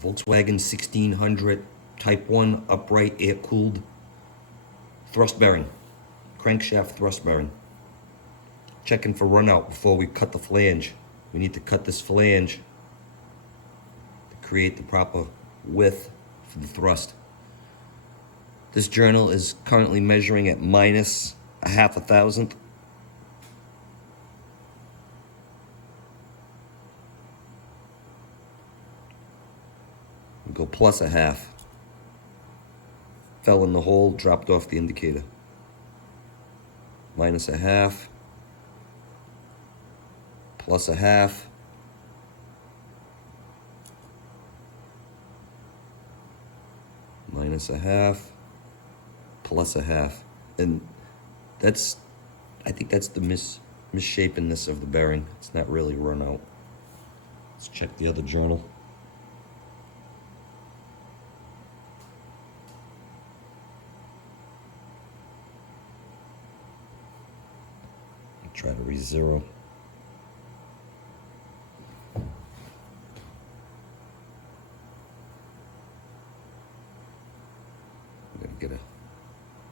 Volkswagen 1600 Type 1 upright air-cooled thrust bearing, crankshaft thrust bearing. Checking for runout before we cut the flange. We need to cut this flange to create the proper width for the thrust. This journal is currently measuring at minus a half a thousandth. We go plus a half. Fell in the hole, dropped off the indicator. Minus a half. Plus a half. Minus a half. Plus a half. And that's, I think that's the misshapenness of the bearing. It's not really run out. Let's check the other journal. Try to re-zero. I'm gonna get a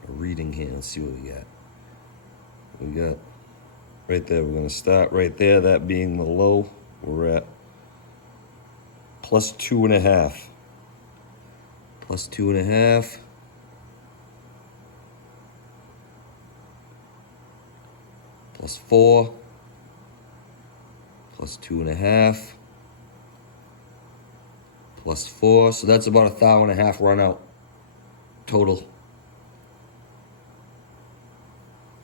reading here. Let's see what we got. We got right there. We're gonna start right there. That being the low, we're at plus 2.5. Plus 2.5. Plus 4, plus 2.5, plus 4. So that's about 1.5 thou run out total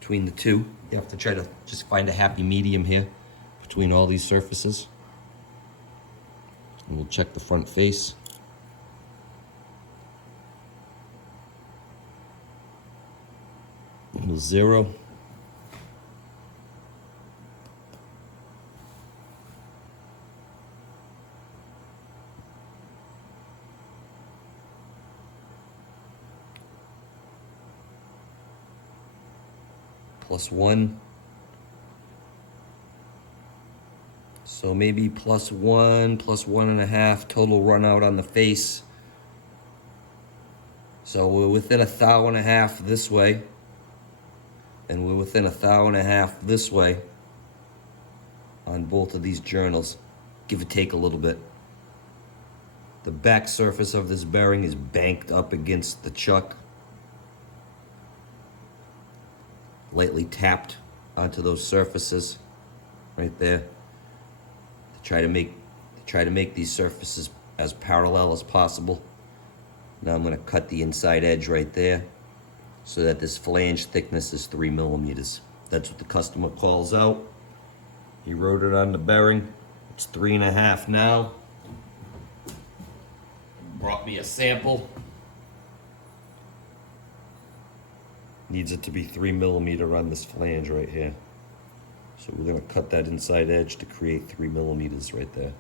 between the two. You have to try to just find a happy medium here between all these surfaces. And we'll check the front face. And we'll zero. Plus 1. So maybe plus 1, plus 1.5 total run out on the face. So we're within 1.5 thou this way. And we're within 1.5 thou this way on both of these journals. Give or take a little bit. The back surface of this bearing is banked up against the chuck. Lightly tapped onto those surfaces right there to try to make these surfaces as parallel as possible. Now I'm going to cut the inside edge right there so that this flange thickness is 3 millimeters. That's what the customer calls out. He wrote it on the bearing. It's 3.5 now. Brought me a sample. Needs it to be 3 millimeter on this flange right here. So we're going to cut that inside edge to create 3 millimeters right there.